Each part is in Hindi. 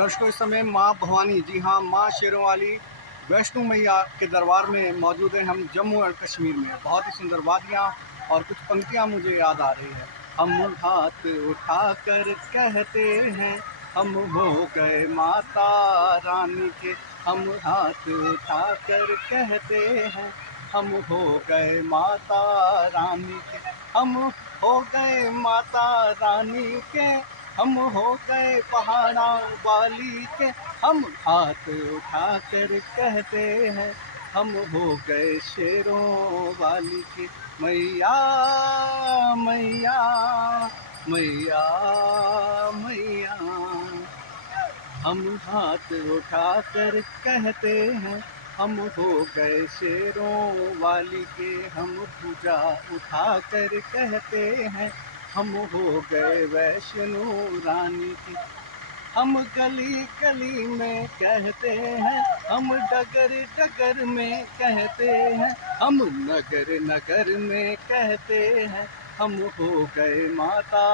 दर्शकों, इस समय माँ भवानी, जी हाँ, माँ शेरों वाली वैष्णो मैया के दरबार में मौजूद हैं। हम जम्मू और कश्मीर में बहुत ही सुंदर वादियाँ और कुछ पंक्तियाँ मुझे याद आ रही है। हम हाथ उठाकर कहते हैं, हम हो गए माता रानी के। हम हाथ उठाकर कहते हैं, हम हो गए माता रानी के। हम हो गए माता रानी के। हम हो गए पहाड़ा वाली के। हम हाथ उठाकर कहते हैं, हम हो गए शेरों वाली के। मैया मैया मैया मैया, हम हाथ उठाकर कहते हैं, हम हो गए शेरों वाली के। हम पूजा उठाकर कहते हैं, हम हो गए वैष्णो रानी की। हम गली गली में कहते हैं, हम डगर डगर में कहते हैं, हम नगर नगर में कहते हैं, हम हो गए माता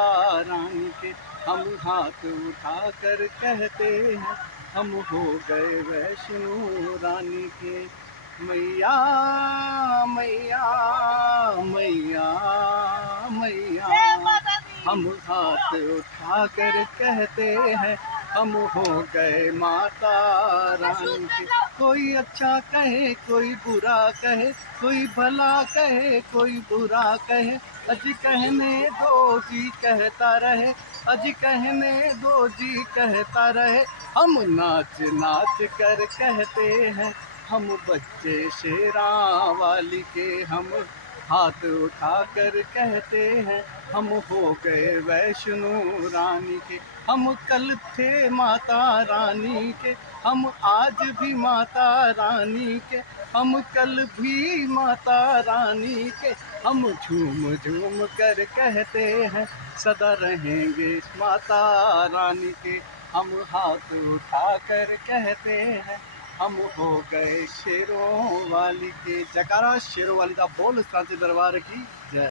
रानी के। हम हाथ उठाकर कहते हैं, हम हो गए वैष्णो रानी के। मैया मैया मैया मैया, हम हाथ उठाकर कहते हैं, हम हो गए माता रानी के। कोई अच्छा कहे, कोई बुरा कहे, कोई भला कहे, कोई बुरा कहे, अज कहने दो जी कहता रहे, अज कहने दो जी कहता रहे। हम नाच नाच कर कहते हैं, हम बच्चे शेरा वाली के। हम हाथ उठाकर कहते हैं, हम हो गए वैष्णो रानी के। हम कल थे माता रानी के, हम आज भी माता रानी के। हम कल भी माता रानी के। हम झूम झूम कर कहते हैं, सदा रहेंगे माता रानी के। हम हाथ उठाकर कहते हैं, हम हो गए शेरों वाली के। जयकारा शेरों वाली दा बोल सांचे दरबार की जय।